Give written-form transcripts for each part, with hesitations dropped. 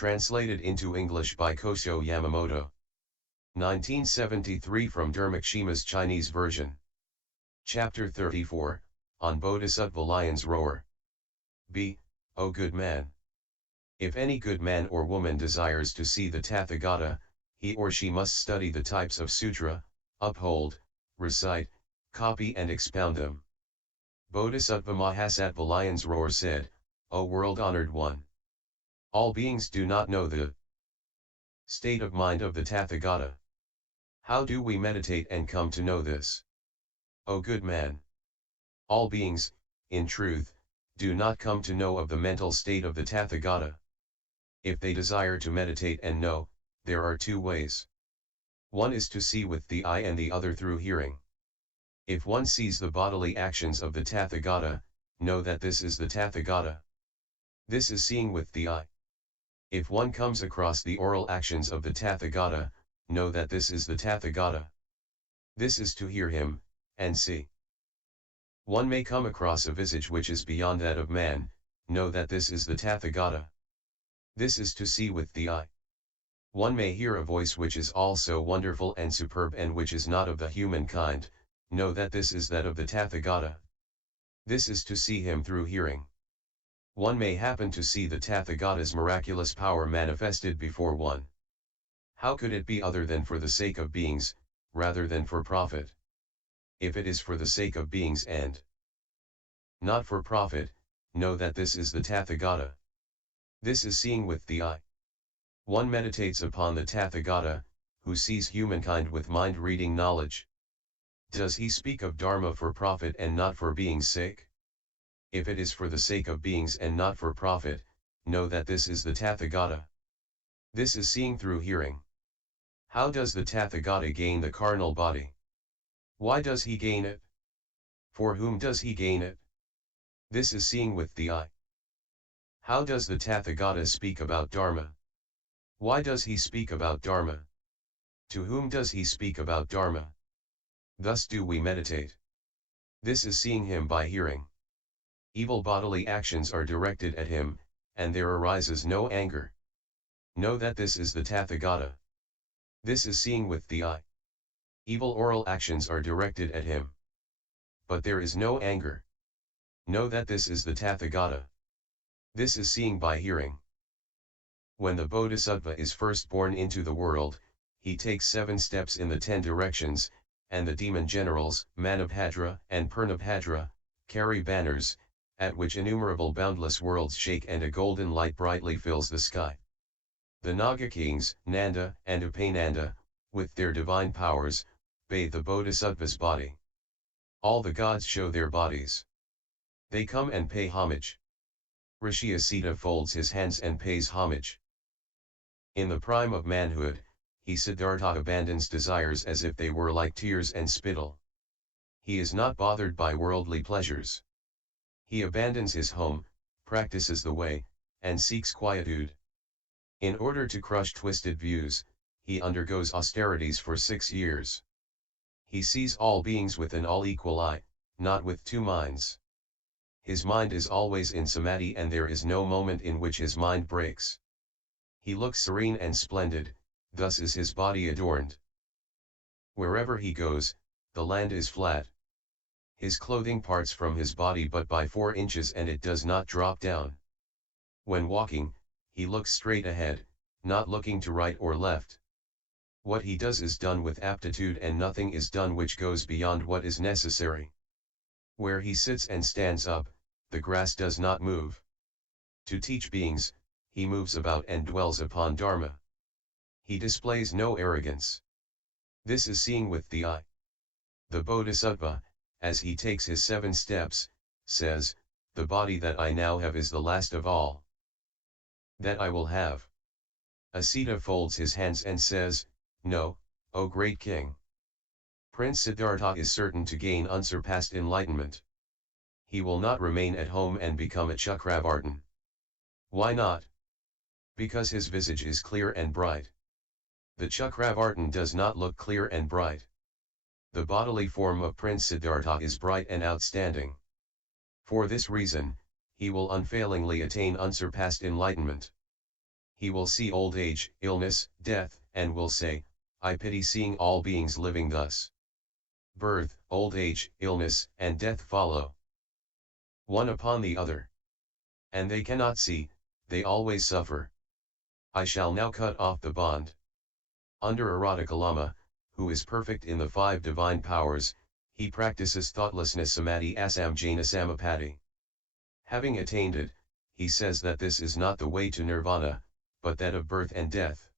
Translated into English by Kosho Yamamoto. 1973 from Dharmakshema's Chinese version. Chapter 34, on Bodhisattva Lion's Roar. B. O good man. If any good man or woman desires to see the Tathagata, he or she must study the types of sutra, uphold, recite, copy and expound them. Bodhisattva-mahasattva Lion's Roar said, O world-honored one. All beings do not know the state of mind of the Tathagata. How do we meditate and come to know this? O good man. All beings, in truth, do not come to know of the mental state of the Tathagata. If they desire to meditate and know, there are two ways. One is to see with the eye and the other through hearing. If one sees the bodily actions of the Tathagata, know that this is the Tathagata. This is seeing with the eye. If one comes across the oral actions of the Tathagata, know that this is the Tathagata. This is to hear him, and see. One may come across a visage which is beyond that of man, know that this is the Tathagata. This is to see with the eye. One may hear a voice which is also wonderful and superb and which is not of the human kind, know that this is that of the Tathagata. This is to see him through hearing. One may happen to see the Tathagata's miraculous power manifested before one. How could it be other than for the sake of beings, rather than for profit? If it is for the sake of beings and not for profit, know that this is the Tathagata. This is seeing with the eye. One meditates upon the Tathagata, who sees humankind with mind-reading knowledge. Does he speak of Dharma for profit and not for being's sake? If it is for the sake of beings and not for profit, know that this is the Tathagata. This is seeing through hearing. How does the Tathagata gain the carnal body? Why does he gain it? For whom does he gain it? This is seeing with the eye. How does the Tathagata speak about Dharma? Why does he speak about Dharma? To whom does he speak about Dharma? Thus do we meditate. This is seeing him by hearing. Evil bodily actions are directed at him, and there arises no anger. Know that this is the Tathagata. This is seeing with the eye. Evil oral actions are directed at him. But there is no anger. Know that this is the Tathagata. This is seeing by hearing. When the Bodhisattva is first born into the world, he takes 7 steps in the 10 directions, and the demon generals, Manabhadra and Purnabhadra, carry banners, at which innumerable boundless worlds shake and a golden light brightly fills the sky. The Naga kings, Nanda and Upananda, with their divine powers, bathe the Bodhisattva's body. All the gods show their bodies. They come and pay homage. Rishi Asita folds his hands and pays homage. In the prime of manhood, he Siddhartha abandons desires as if they were like tears and spittle. He is not bothered by worldly pleasures. He abandons his home, practices the way, and seeks quietude. In order to crush twisted views, he undergoes austerities for 6 years. He sees all beings with an all-equal eye, not with 2 minds. His mind is always in samadhi and there is no moment in which his mind breaks. He looks serene and splendid, thus is his body adorned. Wherever he goes, the land is flat. His clothing parts from his body but by 4 inches and it does not drop down. When walking, he looks straight ahead, not looking to right or left. What he does is done with aptitude and nothing is done which goes beyond what is necessary. Where he sits and stands up, the grass does not move. To teach beings, he moves about and dwells upon Dharma. He displays no arrogance. This is seeing with the eye. The Bodhisattva, as he takes his 7 steps, says, the body that I now have is the last of all that I will have. Asita folds his hands and says, no, O great king. Prince Siddhartha is certain to gain unsurpassed enlightenment. He will not remain at home and become a Chakravartin. Why not? Because his visage is clear and bright. The Chakravartin does not look clear and bright. The bodily form of Prince Siddhartha is bright and outstanding. For this reason, he will unfailingly attain unsurpassed enlightenment. he will see old age, illness, death, and will say, I pity seeing all beings living thus. Birth, old age, illness, and death follow one upon the other. And they cannot see, they always suffer. I shall now cut off the bond. Under Erotica Lama, who is perfect in the 5 divine powers, he practices thoughtlessness samadhi asamjana samapatti. Having attained it, he says that this is not the way to nirvana, but that of birth and death.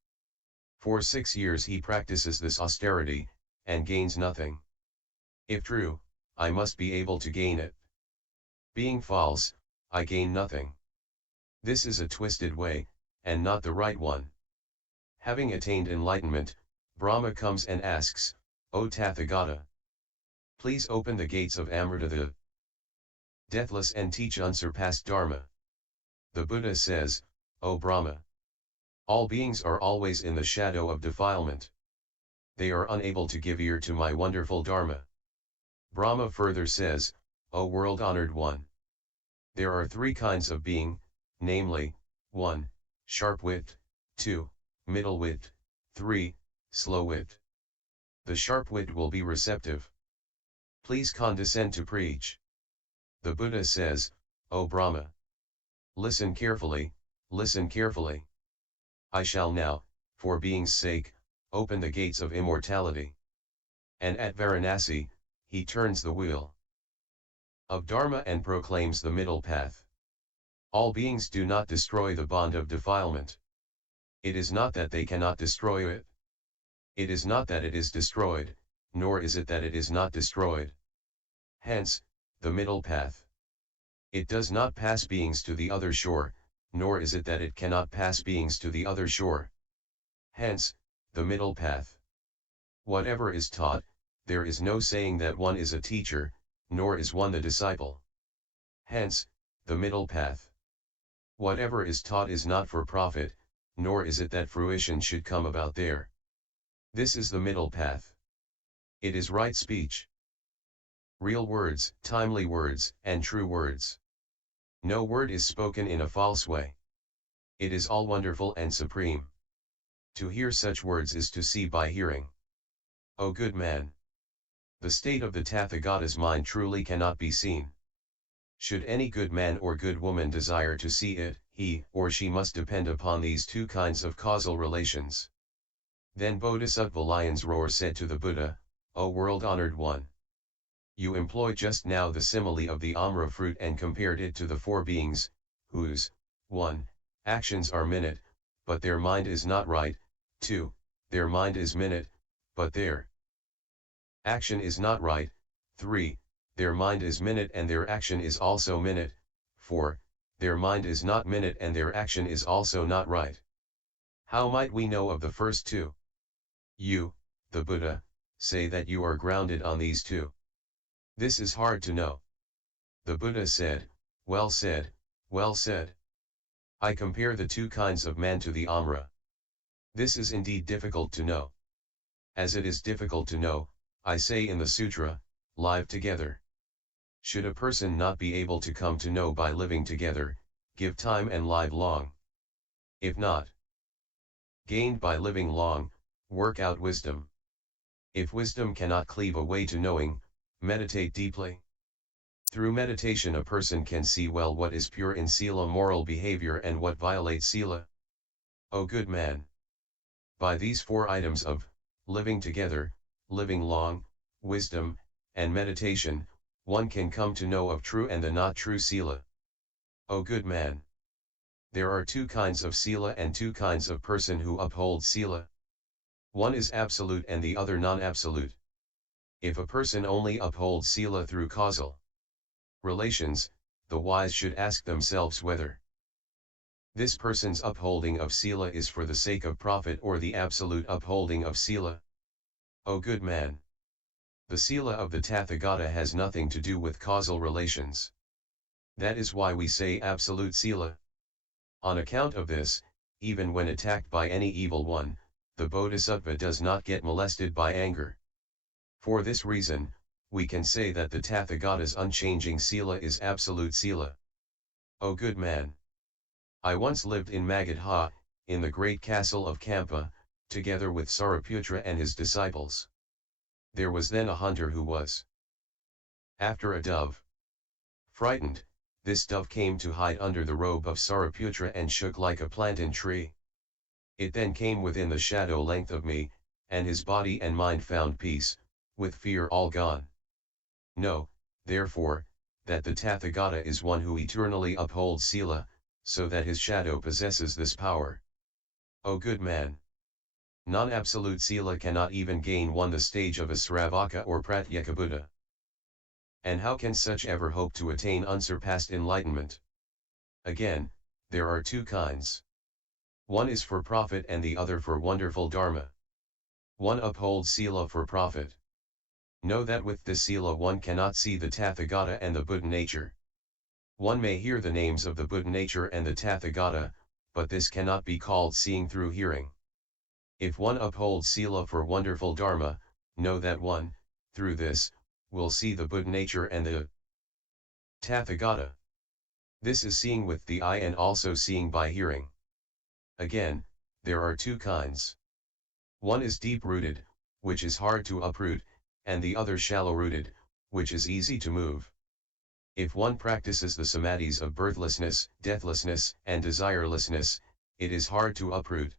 For 6 years he practices this austerity, and gains nothing. If true, I must be able to gain it. Being false, I gain nothing. This is a twisted way, and not the right one. Having attained enlightenment, Brahma comes and asks, O Tathagata, please open the gates of Amrita the deathless and teach unsurpassed Dharma. The Buddha says, O Brahma, all beings are always in the shadow of defilement. They are unable to give ear to my wonderful Dharma. Brahma further says, O world-honored one, there are 3 kinds of being, namely, 1. Sharp-wit, 2. Middle-wit, 3. Slow-wit. The sharp-wit will be receptive. Please condescend to preach. The Buddha says, O Brahma, listen carefully, listen carefully. I shall now, for being's sake, open the gates of immortality. And at Varanasi, he turns the wheel of Dharma and proclaims the middle path. All beings do not destroy the bond of defilement. It is not that they cannot destroy it. It is not that it is destroyed, nor is it that it is not destroyed. Hence, the middle path. It does not pass beings to the other shore, nor is it that it cannot pass beings to the other shore. Hence, the middle path. Whatever is taught, there is no saying that one is a teacher, nor is one the disciple. Hence, the middle path. Whatever is taught is not for profit, nor is it that fruition should come about there. This is the middle path. It is right speech. Real words, timely words, and true words. No word is spoken in a false way. It is all wonderful and supreme. To hear such words is to see by hearing. O good man! The state of the Tathagata's mind truly cannot be seen. Should any good man or good woman desire to see it, he or she must depend upon these 2 kinds of causal relations. Then Bodhisattva Lion's Roar said to the Buddha, O world-honored one, you employed just now the simile of the Amra fruit and compared it to the 4 beings, whose, 1. Actions are minute, but their mind is not right, 2. Their mind is minute, but their action is not right, 3. Their mind is minute and their action is also minute, 4. Their mind is not minute and their action is also not right. How might we know of the first 2? You, the Buddha, say that you are grounded on these 2. This is hard to know. The Buddha said, well said, well said. I compare the 2 kinds of man to the Amra. This is indeed difficult to know. As it is difficult to know, I say in the sutra, live together. Should a person not be able to come to know by living together, give time and live long. If not gained by living long, work out wisdom. If wisdom cannot cleave a way to knowing, meditate deeply. Through meditation a person can see well what is pure in sila moral behavior and what violates sila. O good man! By these 4 items of living together, living long, wisdom, and meditation, one can come to know of true and the not true sila. O good man! There are 2 kinds of sila and 2 kinds of person who uphold sila. One is absolute and the other non-absolute. If a person only upholds sila through causal relations, the wise should ask themselves whether this person's upholding of sila is for the sake of profit or the absolute upholding of sila. O good man! The sila of the Tathagata has nothing to do with causal relations. That is why we say absolute sila. On account of this, even when attacked by any evil one, the Bodhisattva does not get molested by anger. For this reason, we can say that the Tathagata's unchanging sila is absolute sila. O good man! I once lived in Magadha, in the great castle of Kampa, together with Sariputra and his disciples. There was then a hunter who was after a dove. Frightened, this dove came to hide under the robe of Sariputra and shook like a plantain tree. It then came within the shadow length of me, and his body and mind found peace, with fear all gone. Know, therefore, that the Tathagata is one who eternally upholds Sila, so that his shadow possesses this power. O good man! Non-absolute Sila cannot even gain one the stage of a Sravaka or Pratyeka Buddha. And how can such ever hope to attain unsurpassed enlightenment? Again, there are two kinds. One is for profit and the other for wonderful Dharma. One upholds Sila for profit. Know that with this Sila one cannot see the Tathagata and the Buddha nature. One may hear the names of the Buddha nature and the Tathagata, but this cannot be called seeing through hearing. If one upholds Sila for wonderful Dharma, know that one, through this, will see the Buddha nature and the Tathagata. This is seeing with the eye and also seeing by hearing. Again, there are two kinds. One is deep-rooted, which is hard to uproot, and the other shallow-rooted, which is easy to move. If one practices the samadhis of birthlessness, deathlessness, and desirelessness, it is hard to uproot.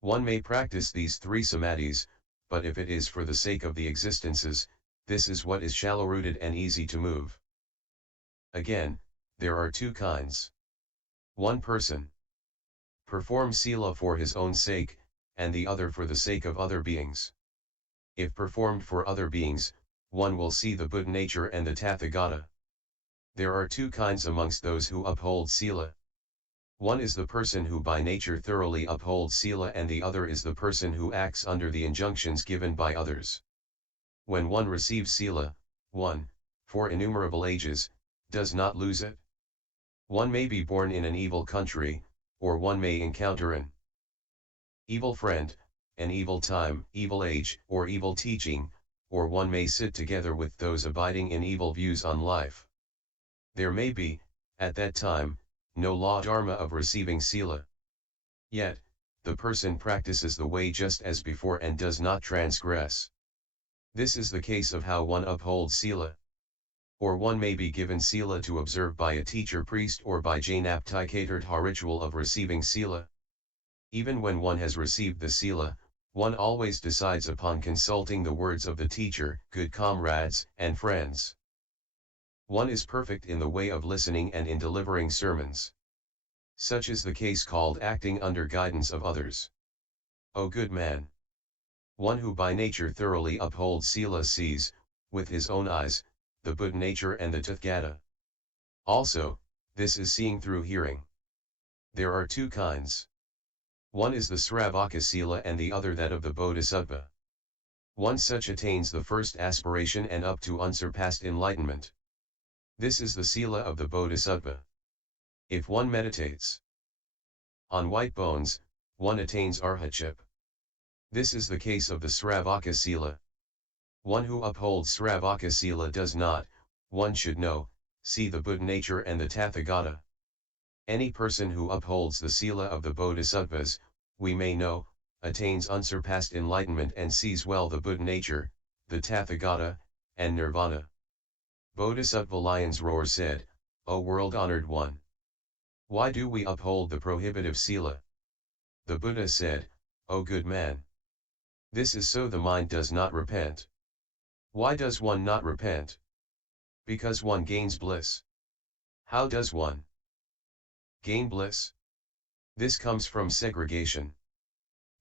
One may practice these three samadhis, but if it is for the sake of the existences, this is what is shallow-rooted and easy to move. Again, there are two kinds. One person performs Sila for his own sake, and the other for the sake of other beings. If performed for other beings, one will see the Buddha nature and the Tathagata. There are two kinds amongst those who uphold Sila. One is the person who by nature thoroughly upholds Sila, and the other is the person who acts under the injunctions given by others. When one receives Sila, one, for innumerable ages, does not lose it. One may be born in an evil country, or one may encounter an evil friend, an evil time, evil age, or evil teaching, or one may sit together with those abiding in evil views on life. There may be, at that time, no law dharma of receiving Sila. Yet, the person practices the way just as before and does not transgress. This is the case of how one upholds Sila. Or one may be given Sila to observe by a teacher priest or by Janaptikatirtha ritual of receiving Sila. Even when one has received the Sila, one always decides upon consulting the words of the teacher, good comrades, and friends. One is perfect in the way of listening and in delivering sermons. Such is the case called acting under guidance of others. O good man! One who by nature thoroughly upholds Sila sees, with his own eyes, the Buddha nature and the Tathagata. Also, this is seeing through hearing. There are two kinds. One is the Sravaka Sila and the other that of the Bodhisattva. One such attains the first aspiration and up to unsurpassed enlightenment. This is the Sila of the Bodhisattva. If one meditates on white bones, one attains arhatship. This is the case of the Sravaka Sila. One who upholds Sravaka Sila does not, one should know, see the Buddha nature and the Tathagata. Any person who upholds the Sila of the Bodhisattvas, we may know, attains unsurpassed enlightenment and sees well the Buddha nature, the Tathagata, and Nirvana. Bodhisattva Lion's Roar said, O world-honored one! Why do we uphold the prohibitive Sila? The Buddha said, O good man! This is so the mind does not repent. Why does one not repent? Because one gains bliss. How does one gain bliss? This comes from segregation.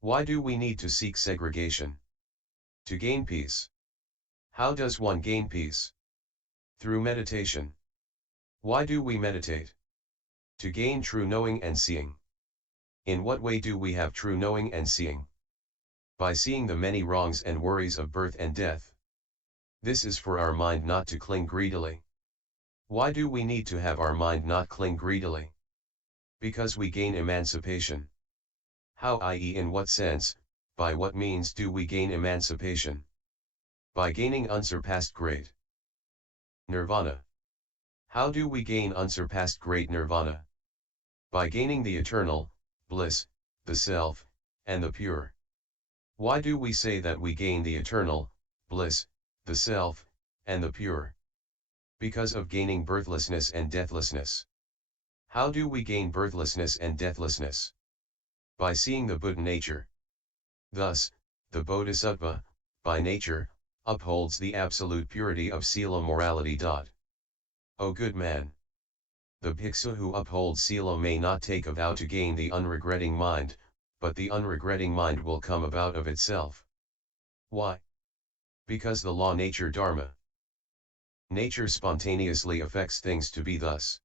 Why do we need to seek segregation? To gain peace. How does one gain peace? Through meditation. Why do we meditate? To gain true knowing and seeing. In what way do we have true knowing and seeing? By seeing the many wrongs and worries of birth and death. This is for our mind not to cling greedily. Why do we need to have our mind not cling greedily? Because we gain emancipation. How, i.e., in what sense, by what means do we gain emancipation? By gaining unsurpassed great Nirvana. How do we gain unsurpassed great Nirvana? By gaining the eternal bliss the self, and the pure. Why do we say that we gain the eternal, bliss, the self, and the pure? Because of gaining birthlessness and deathlessness. How do we gain birthlessness and deathlessness? By seeing the Buddha nature. Thus, the Bodhisattva, by nature, upholds the absolute purity of sila morality. O good man! The bhiksu who upholds sila may not take a vow to gain the unregretting mind, but the unregretting mind will come about of itself. Why? Because the law nature dharma. Nature spontaneously affects things to be thus.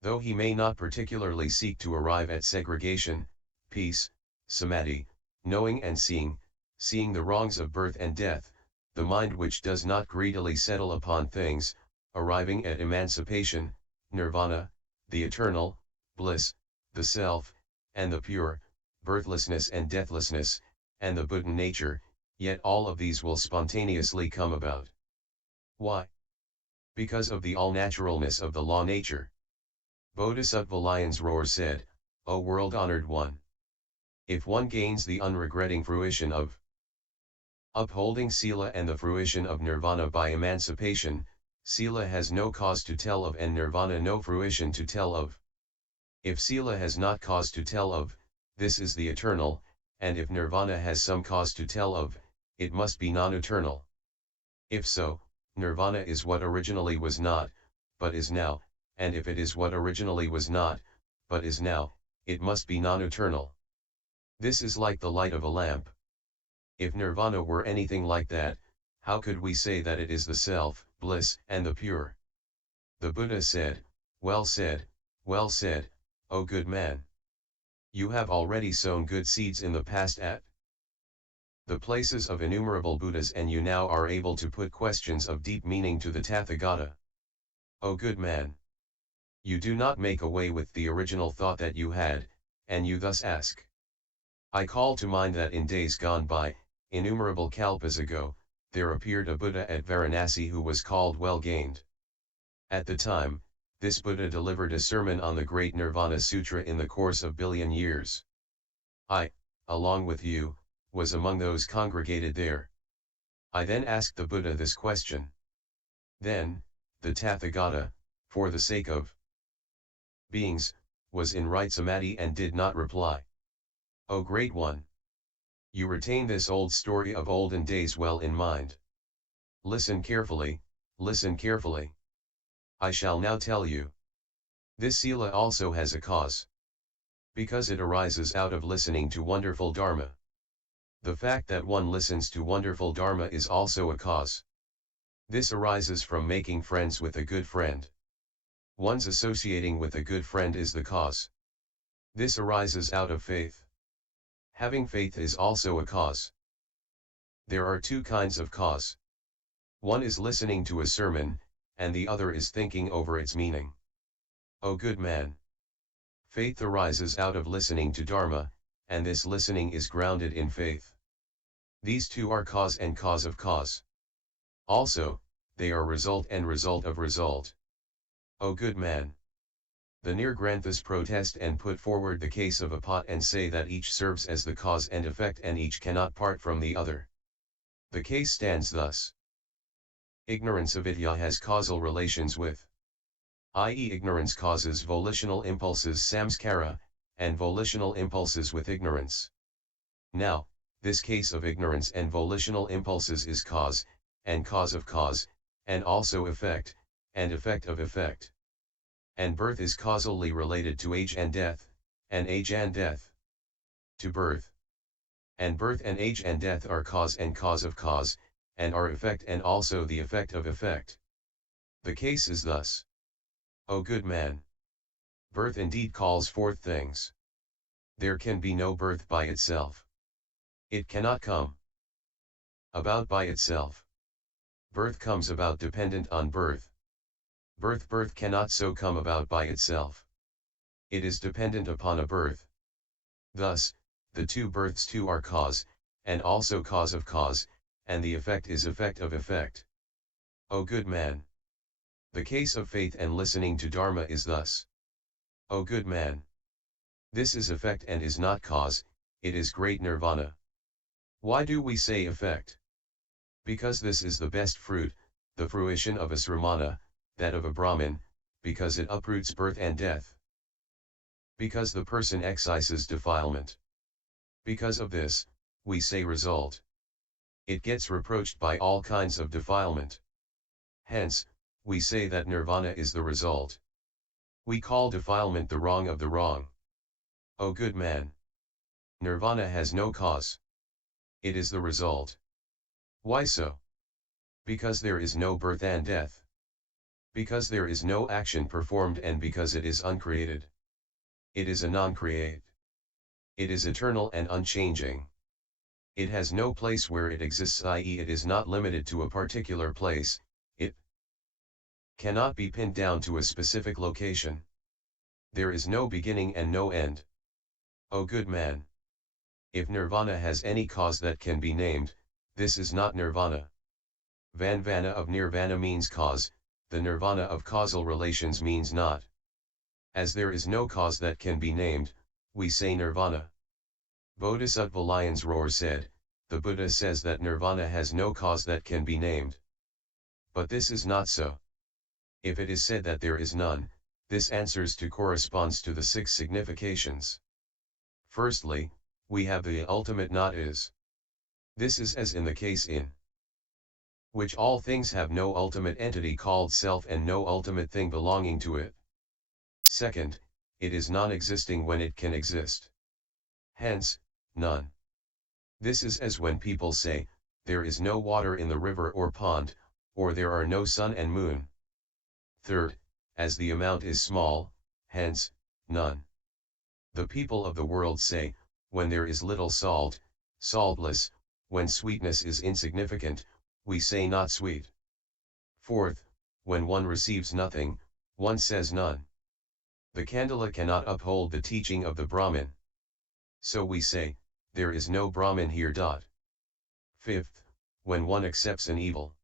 Though he may not particularly seek to arrive at segregation, peace, samadhi, knowing and seeing the wrongs of birth and death, the mind which does not greedily settle upon things, arriving at emancipation, nirvana, the eternal, bliss, the self, and the pure, birthlessness and deathlessness, and the Buddha nature, yet all of these will spontaneously come about. Why? Because of the all-naturalness of the law nature. Bodhisattva Lion's Roar said, O world-honored one! If one gains the unregretting fruition of upholding sila and the fruition of nirvana by emancipation, sila has no cause to tell of and nirvana no fruition to tell of. If sila has not cause to tell of, this is the eternal, and if nirvana has some cause to tell of, it must be non-eternal. If so, nirvana is what originally was not, but is now, and if it is what originally was not, but is now, it must be non-eternal. This is like the light of a lamp. If nirvana were anything like that, how could we say that it is the self, bliss, and the pure? The Buddha said, well said, O good man! You have already sown good seeds in the past at the places of innumerable Buddhas, and you now are able to put questions of deep meaning to the Tathagata. O good man! You do not make away with the original thought that you had, and you thus ask. I call to mind that in days gone by, innumerable kalpas ago, there appeared a Buddha at Varanasi who was called Well-Gained. At the time, this Buddha delivered a sermon on the great Nirvana Sutra in the course of billion years. I, along with you, was among those congregated there. I then asked the Buddha this question. Then, the Tathagata, for the sake of beings, was in right samadhi and did not reply. O great one! You retain this old story of olden days well in mind. Listen carefully, listen carefully. I shall now tell you. This sila also has a cause. Because it arises out of listening to wonderful dharma. The fact that one listens to wonderful dharma is also a cause. This arises from making friends with a good friend. One's associating with a good friend is the cause. This arises out of faith. Having faith is also a cause. There are two kinds of cause. One is listening to a sermon, and the other is thinking over its meaning. O good man! Faith arises out of listening to Dharma, and this listening is grounded in faith. These two are cause and cause of cause. Also, they are result and result of result. O good man! The Nirgranthas protest and put forward the case of a pot and say that each serves as the cause and effect and each cannot part from the other. The case stands thus. Ignorance avidya has causal relations with, i.e. ignorance causes volitional impulses samskara, and volitional impulses with ignorance. Now, this case of ignorance and volitional impulses is cause, and cause of cause, and also effect, and effect of effect. And birth is causally related to age and death, and age and death to birth. And birth and age and death are cause and cause of cause, and are effect and also the effect of effect. The case is thus. O good man! Birth indeed calls forth things. There can be no birth by itself. It cannot come about by itself. Birth comes about dependent on birth. Birth cannot so come about by itself. It is dependent upon a birth. Thus, the two births too are cause, and also cause of cause, and the effect is effect of effect. O good man! The case of faith and listening to Dharma is thus. O good man! This is effect and is not cause, it is great nirvana. Why do we say effect? Because this is the best fruit, the fruition of a sramana, that of a Brahmin, because it uproots birth and death. Because the person excises defilement. Because of this, we say result. It gets reproached by all kinds of defilement. Hence, we say that nirvana is the result. We call defilement the wrong of the wrong. O good man! Nirvana has no cause. It is the result. Why so? Because there is no birth and death. Because there is no action performed and because it is uncreated. It is a non-create. It is eternal and unchanging. It has no place where it exists, i.e. it is not limited to a particular place, it cannot be pinned down to a specific location. There is no beginning and no end. O good man! If nirvana has any cause that can be named, this is not nirvana. Vanvana of nirvana means cause, the nirvana of causal relations means not. As there is no cause that can be named, we say nirvana. Bodhisattva Lion's Roar said, the Buddha says that nirvana has no cause that can be named. But this is not so. If it is said that there is none, this answers to corresponds to the 6 significations. Firstly, we have the ultimate not is. This is as in the case in which all things have no ultimate entity called self and no ultimate thing belonging to it. Second, it is non-existing when it can exist. Hence, none. This is as when people say, there is no water in the river or pond, or there are no sun and moon. Third, as the amount is small, hence, none. The people of the world say, when there is little salt, saltless, when sweetness is insignificant, we say not sweet. Fourth, when one receives nothing, one says none. The Kandala cannot uphold the teaching of the Brahmin. So we say, there is no Brahmin here. Fifth, when one accepts an evil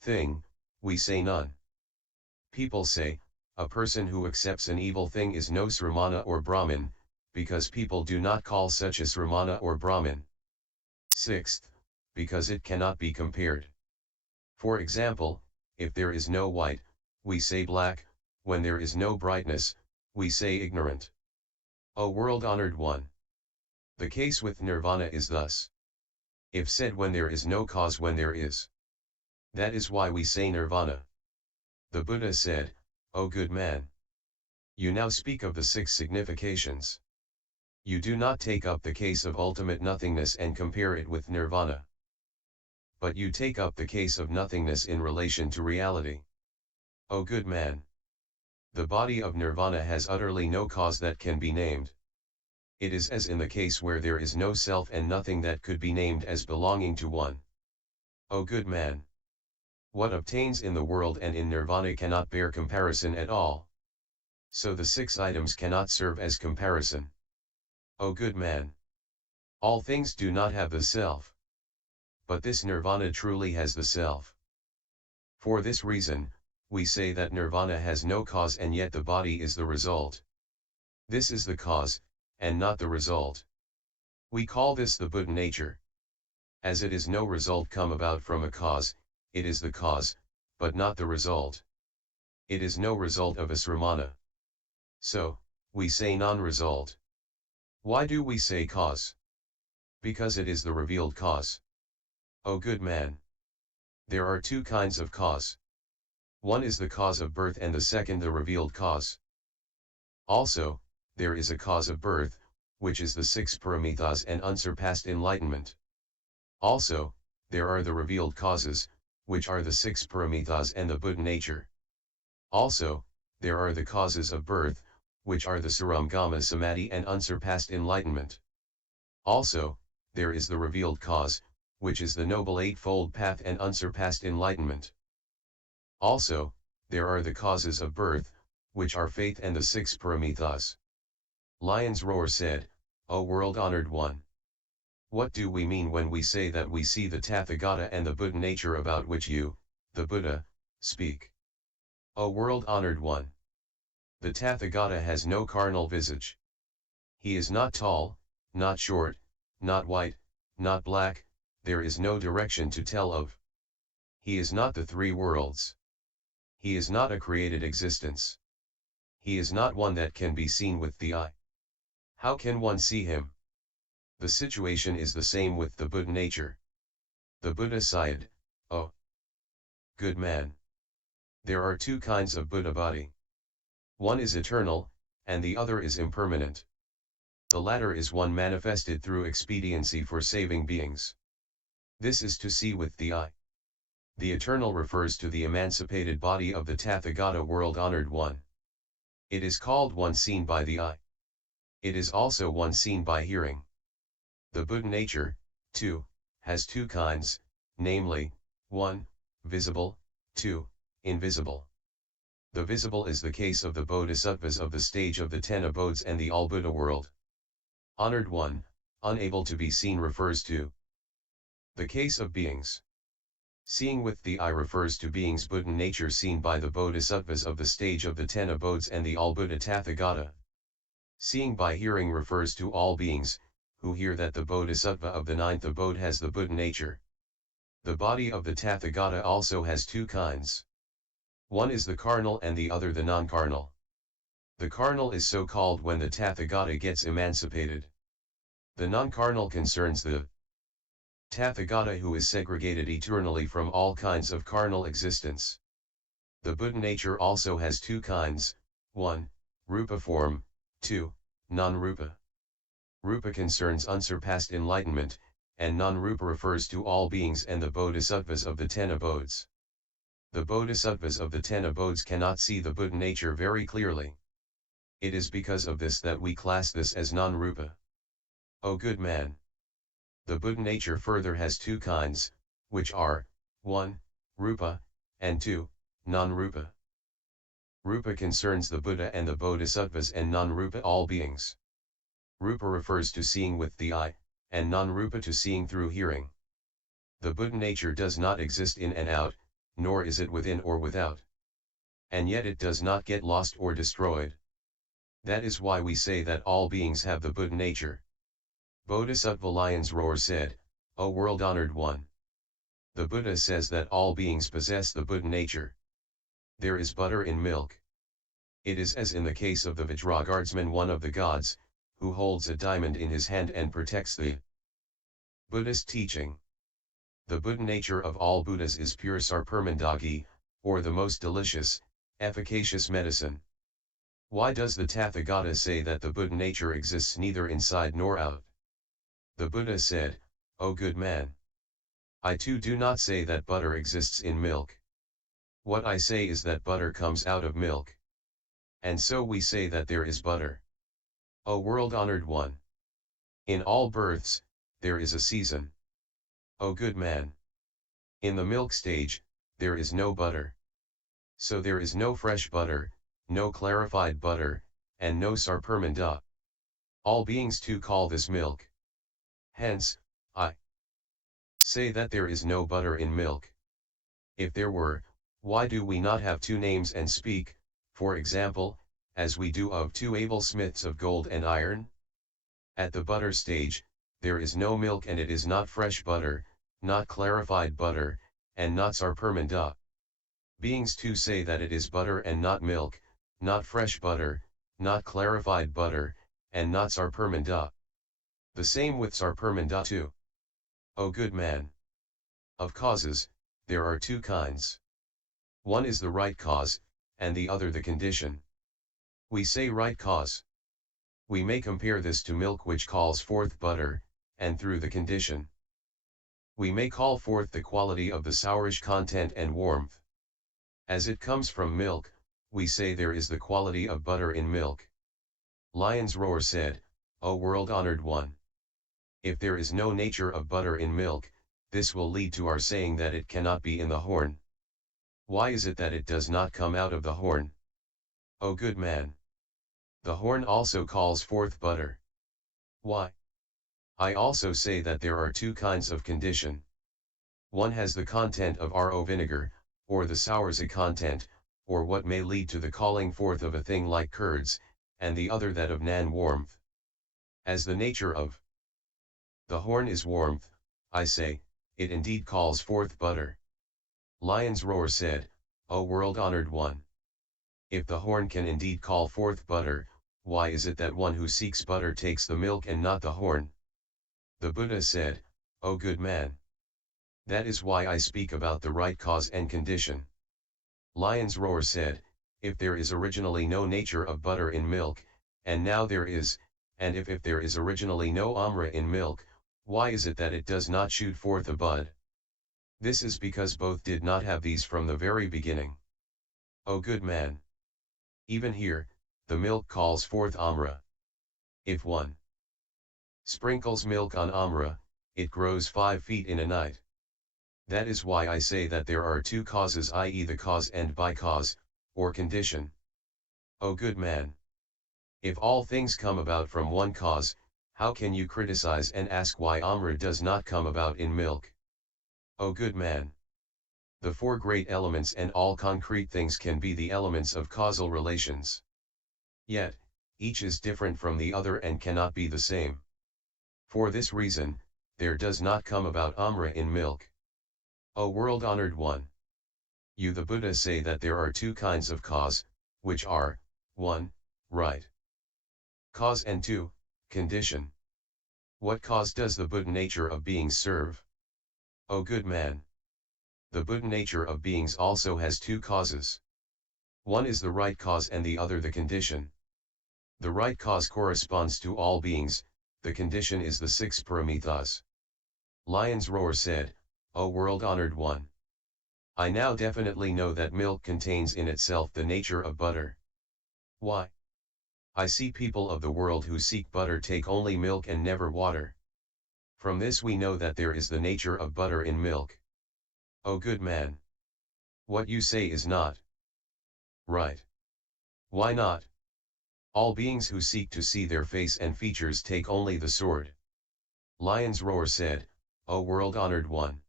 thing, we say none. People say, a person who accepts an evil thing is no Sramana or Brahmin, because people do not call such a Sramana or Brahmin. Sixth, because it cannot be compared. For example, if there is no white, we say black, when there is no brightness, we say ignorant. O world-honored one! The case with nirvana is thus. If said when there is no cause when there is. That is why we say nirvana. The Buddha said, O good man! You now speak of the 6 significations. You do not take up the case of ultimate nothingness and compare it with nirvana. But you take up the case of nothingness in relation to reality. O good man! The body of nirvana has utterly no cause that can be named. It is as in the case where there is no self and nothing that could be named as belonging to one. O good man! What obtains in the world and in nirvana cannot bear comparison at all. So the 6 items cannot serve as comparison. O good man! All things do not have the self. But this nirvana truly has the self. For this reason, we say that nirvana has no cause and yet the body is the result. This is the cause, and not the result. We call this the Buddha nature. As it is no result come about from a cause, it is the cause, but not the result. It is no result of a sramana. So, we say non-result. Why do we say cause? Because it is the revealed cause. O good man! There are 2 kinds of cause. One is the cause of birth and the second the revealed cause. Also, there is a cause of birth, which is the 6 paramitas and unsurpassed enlightenment. Also, there are the revealed causes, which are the 6 paramitas and the Buddha nature. Also, there are the causes of birth, which are the Saramgama Samadhi and unsurpassed enlightenment. Also, there is the revealed cause, which is the Noble Eightfold Path and unsurpassed enlightenment. Also, there are the causes of birth, which are faith and the 6 paramitas. Lion's Roar said, O world-honored one! What do we mean when we say that we see the Tathagata and the Buddha nature about which you, the Buddha, speak? O world-honored one! The Tathagata has no carnal visage. He is not tall, not short, not white, not black, there is no direction to tell of. He is not the three worlds. He is not a created existence. He is not one that can be seen with the eye. How can one see him? The situation is the same with the Buddha nature. The Buddha said, "Oh, good man. There are two kinds of Buddha body. One is eternal, and the other is impermanent. The latter is one manifested through expediency for saving beings. This is to see with the eye. The eternal refers to the emancipated body of the Tathagata world-honored one. It is called one seen by the eye. It is also one seen by hearing. The Buddha nature, too, has two kinds, namely, 1. Visible, 2. Invisible. The visible is the case of the Bodhisattvas of the stage of the 10 abodes and the all-Buddha world. Honored one, unable to be seen refers to the case of beings. Seeing with the eye refers to beings' Buddha nature seen by the Bodhisattvas of the stage of the 10 abodes and the all-Buddha Tathagata. Seeing by hearing refers to all beings, who hear that the Bodhisattva of the 9th abode has the Buddha nature. The body of the Tathagata also has two kinds. One is the carnal and the other the non-carnal. The carnal is so called when the Tathagata gets emancipated. The non-carnal concerns the Tathagata who is segregated eternally from all kinds of carnal existence. The Buddha nature also has two kinds, 1. Rupa form, 2. Non-rupa. Rupa concerns unsurpassed enlightenment, and non-rupa refers to all beings and the Bodhisattvas of the 10 abodes. The Bodhisattvas of the 10 abodes cannot see the Buddha nature very clearly. It is because of this that we class this as non-rupa. O good man! The Buddha nature further has two kinds, which are, 1. Rupa, and 2. Non-rupa. Rupa concerns the Buddha and the Bodhisattvas and non-rupa all beings. Rupa refers to seeing with the eye, and non-rupa to seeing through hearing. The Buddha nature does not exist in and out, nor is it within or without. And yet it does not get lost or destroyed. That is why we say that all beings have the Buddha nature. Bodhisattva Lion's Roar said, O world-honored one! The Buddha says that all beings possess the Buddha nature. There is butter in milk. It is as in the case of the Vajraguardsman, one of the gods, who holds a diamond in his hand and protects the Buddhist teaching. The Buddha nature of all Buddhas is pure sarpermandagi, or the most delicious, efficacious medicine. Why does the Tathagata say that the Buddha nature exists neither inside nor out? The Buddha said, O good man! I too do not say that butter exists in milk. What I say is that butter comes out of milk. And so we say that there is butter. O world-honored one! In all births, there is a season. O good man! In the milk stage, there is no butter. So there is no fresh butter, no clarified butter, and no sarpermanda. All beings too call this milk. Hence, I say that there is no butter in milk. If there were, why do we not have two names and speak, for example, as we do of two able smiths of gold and iron? At the butter stage, there is no milk and it is not fresh butter, not clarified butter, and not sarpermanda. Beings too say that it is butter and not milk, not fresh butter, not clarified butter, and not sarpermanda. The same with sarpermanda too. O good man! Of causes, there are two kinds. One is the right cause, and the other the condition. We say right cause. We may compare this to milk which calls forth butter, and through the condition, we may call forth the quality of the sourish content and warmth. As it comes from milk, we say there is the quality of butter in milk. Lion's Roar said, O world-honored one! If there is no nature of butter in milk, this will lead to our saying that it cannot be in the horn. Why is it that it does not come out of the horn? O good man! The horn also calls forth butter. Why? I also say that there are two kinds of condition. One has the content of RO vinegar, or the sourza content, or what may lead to the calling forth of a thing like curds, and the other that of nan warmth. As the nature of the horn is warmth, I say, it indeed calls forth butter. Lion's roar said, O world-honored one. If the horn can indeed call forth butter, why is it that one who seeks butter takes the milk and not the horn? The Buddha said, O good man. That is why I speak about the right cause and condition. Lion's roar said, if there is originally no nature of butter in milk, and now there is, and if there is originally no amra in milk, why is it that it does not shoot forth a bud? This is because both did not have these from the very beginning. O good man. Even here, the milk calls forth amra. If one sprinkles milk on amra, it grows 5 feet in a night. That is why I say that there are two causes, i.e. the cause and by cause, or condition. O good man. If all things come about from one cause, how can you criticize and ask why amra does not come about in milk? O good man. The four great elements and all concrete things can be the elements of causal relations. Yet, each is different from the other and cannot be the same. For this reason, there does not come about amra in milk. O world-honored one. You the Buddha say that there are two kinds of cause, which are, 1. Right cause and 2. Condition. What cause does the Buddha nature of beings serve? O good man. The Buddha nature of beings also has two causes. One is the right cause and the other the condition. The right cause corresponds to all beings, the condition is the 6 paramithas. Lion's roar said, O world-honored one. I now definitely know that milk contains in itself the nature of butter. Why? I see people of the world who seek butter take only milk and never water. From this we know that there is the nature of butter in milk. O good man. What you say is not right. Why not? All beings who seek to see their face and features take only the sword. Lion's roar said, O world-honored one.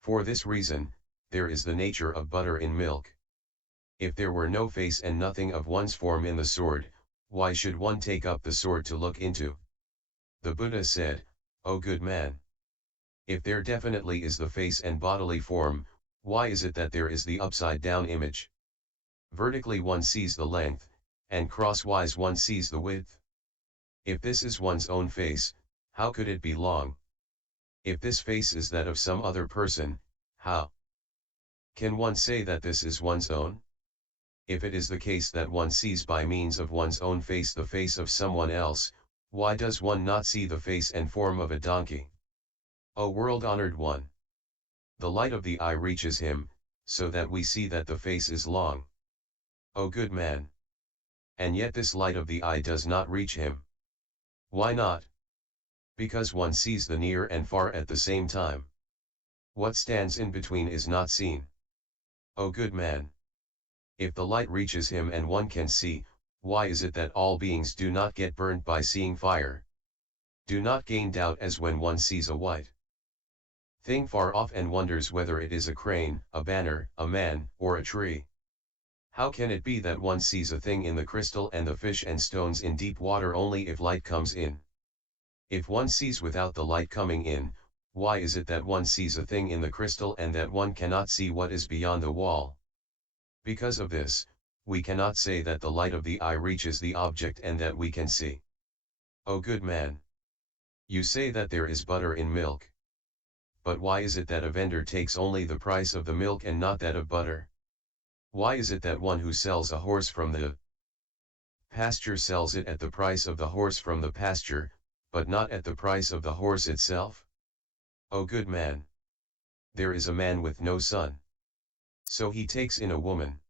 For this reason, there is the nature of butter in milk. If there were no face and nothing of one's form in the sword, why should one take up the sword to look into? The Buddha said, O good man. If there definitely is the face and bodily form, why is it that there is the upside-down image? Vertically one sees the length, and crosswise one sees the width. If this is one's own face, how could it be long? If this face is that of some other person, how can one say that this is one's own? If it is the case that one sees by means of one's own face the face of someone else, why does one not see the face and form of a donkey? O world-honored one. The light of the eye reaches him, so that we see that the face is long. O good man. And yet this light of the eye does not reach him. Why not? Because one sees the near and far at the same time. What stands in between is not seen. O good man. If the light reaches him and one can see, why is it that all beings do not get burnt by seeing fire? Do not gain doubt as when one sees a white thing far off and wonders whether it is a crane, a banner, a man, or a tree. How can it be that one sees a thing in the crystal and the fish and stones in deep water only if light comes in? If one sees without the light coming in, why is it that one sees a thing in the crystal and that one cannot see what is beyond the wall? Because of this, we cannot say that the light of the eye reaches the object and that we can see. O good man. You say that there is butter in milk. But why is it that a vendor takes only the price of the milk and not that of butter? Why is it that one who sells a horse from the pasture sells it at the price of the horse from the pasture, but not at the price of the horse itself? O good man. There is a man with no son. So he takes in a woman.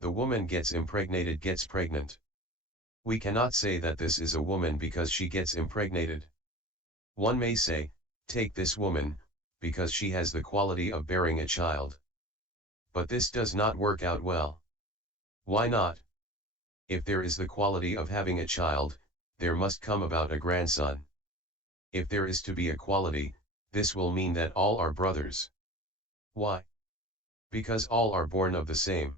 The woman gets impregnated, gets pregnant. We cannot say that this is a woman because she gets impregnated. One may say, take this woman, because she has the quality of bearing a child. But this does not work out well. Why not? If there is the quality of having a child, there must come about a grandson. If there is to be a quality, this will mean that all are brothers. Why? Because all are born of the same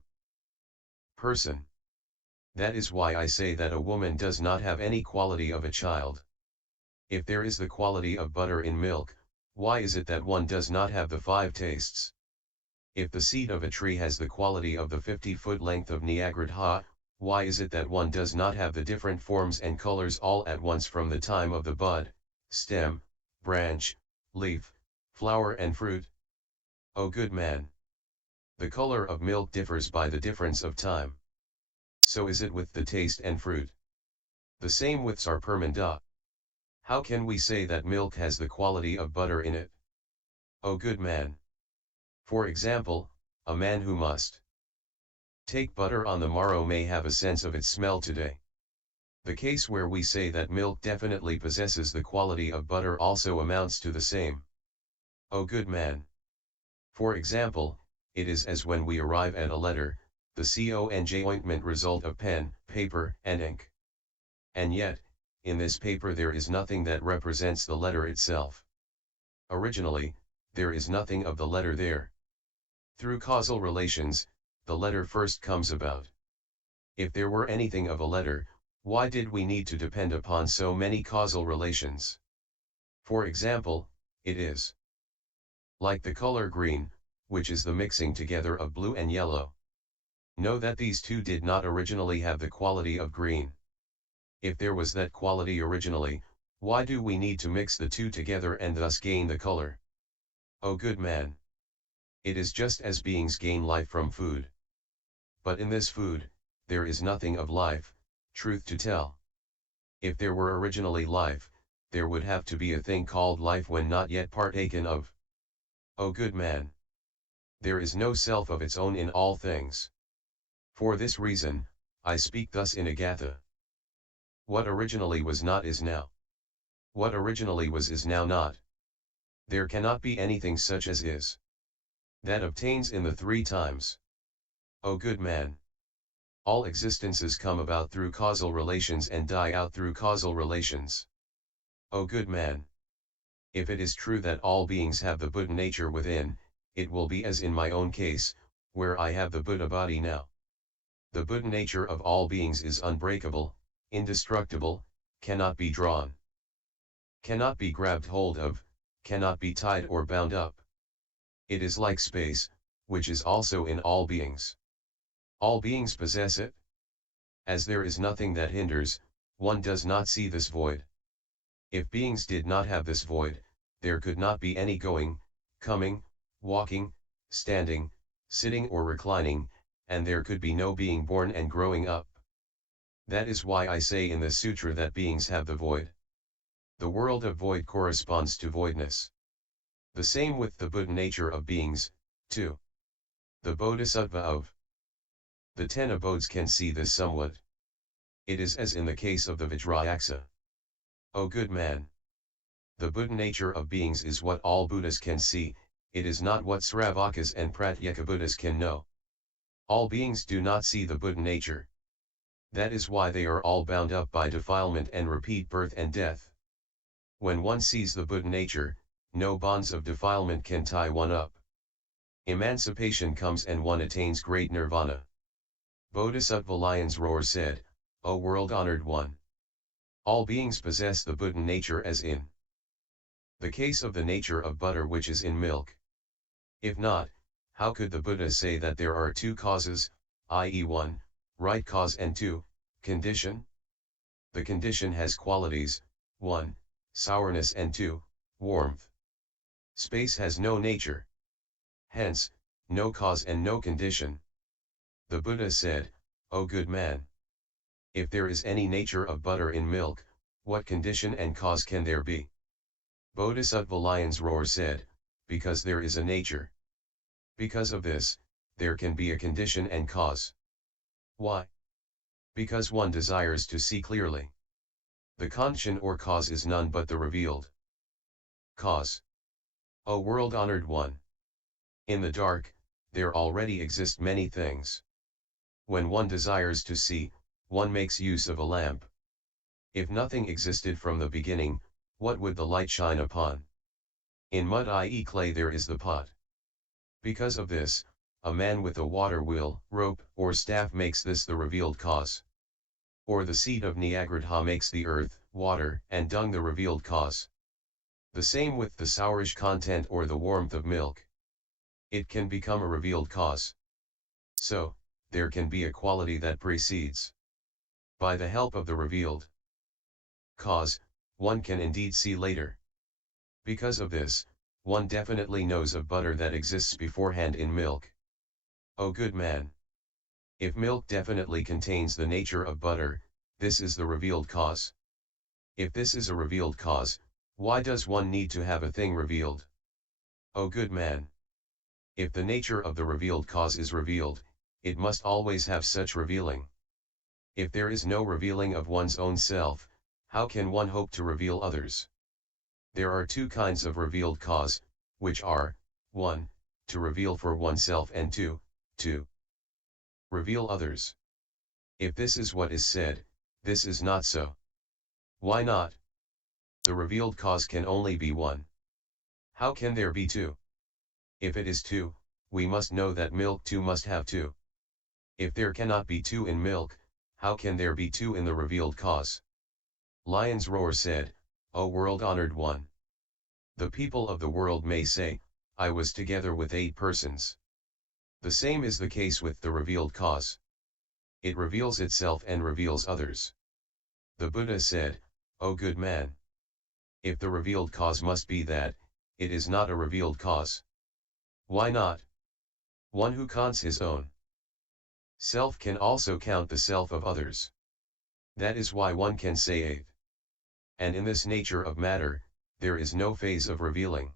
person. That is why I say that a woman does not have any quality of a child. If there is the quality of butter in milk, why is it that one does not have the 5 tastes? If the seed of a tree has the quality of the 50-foot length of Niagara, why is it that one does not have the different forms and colors all at once from the time of the bud, stem, branch, leaf, flower and fruit? O good man! The color of milk differs by the difference of time. So is it with the taste and fruit. The same with sarpermanda. How can we say that milk has the quality of butter in it? O good man! For example, a man who must take butter on the morrow may have a sense of its smell today. The case where we say that milk definitely possesses the quality of butter also amounts to the same. O good man! For example, it is as when we arrive at a letter, the conj ointment result of pen, paper, and ink. And yet, in this paper there is nothing that represents the letter itself. Originally, there is nothing of the letter there. Through causal relations, the letter first comes about. If there were anything of a letter, why did we need to depend upon so many causal relations? For example, it is like the color green, which is the mixing together of blue and yellow. Know that these two did not originally have the quality of green. If there was that quality originally, why do we need to mix the two together and thus gain the color? O good man! It is just as beings gain life from food. But in this food, there is nothing of life, truth to tell. If there were originally life, there would have to be a thing called life when not yet partaken of. O good man! There is no self of its own in all things. For this reason, I speak thus in Agatha. What originally was not is now. What originally was is now not. There cannot be anything such as is. That obtains in the 3 times. O good man! All existences come about through causal relations and die out through causal relations. O good man! If it is true that all beings have the Buddha nature within, it will be as in my own case, where I have the Buddha body now. The Buddha nature of all beings is unbreakable, indestructible, cannot be drawn, cannot be grabbed hold of, cannot be tied or bound up. It is like space, which is also in all beings. All beings possess it. As there is nothing that hinders, one does not see this void. If beings did not have this void, there could not be any going, coming, walking, standing, sitting or reclining, and there could be no being born and growing up. That is why I say in the sutra that beings have the void. The world of void corresponds to voidness. The same with the Buddha nature of beings, too. The Bodhisattva of the 10 abodes can see this somewhat. It is as in the case of the Vajrayaksa. O good man! The Buddha nature of beings is what all Buddhas can see, it is not what Sravakas and Pratyeka Buddhas can know. All beings do not see the Buddha nature. That is why they are all bound up by defilement and repeat birth and death. When one sees the Buddha nature, no bonds of defilement can tie one up. Emancipation comes and one attains great nirvana. Bodhisattva Lion's Roar said, O world-honored one! All beings possess the Buddha nature as in the case of the nature of butter which is in milk. If not, how could the Buddha say that there are 2 causes, i.e. 1, right cause and 2, condition? The condition has qualities, 1, sourness and 2, warmth. Space has no nature. Hence, no cause and no condition. The Buddha said, O good man! If there is any nature of butter in milk, what condition and cause can there be? Bodhisattva Lion's Roar said, because there is a nature. Because of this, there can be a condition and cause. Why? Because one desires to see clearly. The condition or cause is none but the revealed cause. O world-honored one! In the dark, there already exist many things. When one desires to see, one makes use of a lamp. If nothing existed from the beginning, what would the light shine upon? In mud, i.e. clay, there is the pot. Because of this, a man with a water wheel, rope, or staff makes this the revealed cause. Or the seed of Nyagrudha makes the earth, water, and dung the revealed cause. The same with the sourish content or the warmth of milk. It can become a revealed cause. So, there can be a quality that precedes. By the help of the revealed cause, one can indeed see later. Because of this, one definitely knows of butter that exists beforehand in milk. O good man! If milk definitely contains the nature of butter, this is the revealed cause. If this is a revealed cause, why does one need to have a thing revealed? O good man! If the nature of the revealed cause is revealed, it must always have such revealing. If there is no revealing of one's own self, how can one hope to reveal others? There are two kinds of revealed cause, which are, 1. To reveal for oneself, and 2. To reveal others. If this is what is said, this is not so. Why not? The revealed cause can only be one. How can there be two? If it is two, we must know that milk too must have two. If there cannot be two in milk, how can there be two in the revealed cause? Lion's Roar said, O world-honored one! The people of the world may say, I was together with 8 persons. The same is the case with the revealed cause. It reveals itself and reveals others. The Buddha said, O good man! If the revealed cause must be that, it is not a revealed cause. Why not? One who counts his own self can also count the self of others. That is why one can say eighth. And in this nature of matter, there is no phase of revealing.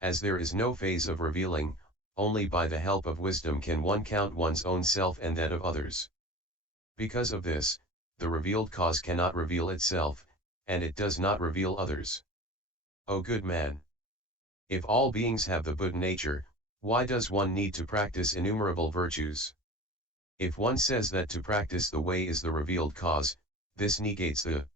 As there is no phase of revealing, only by the help of wisdom can one count one's own self and that of others. Because of this, the revealed cause cannot reveal itself, and it does not reveal others. O good man! If all beings have the Buddha nature, why does one need to practice innumerable virtues? If one says that to practice the way is the revealed cause, this negates the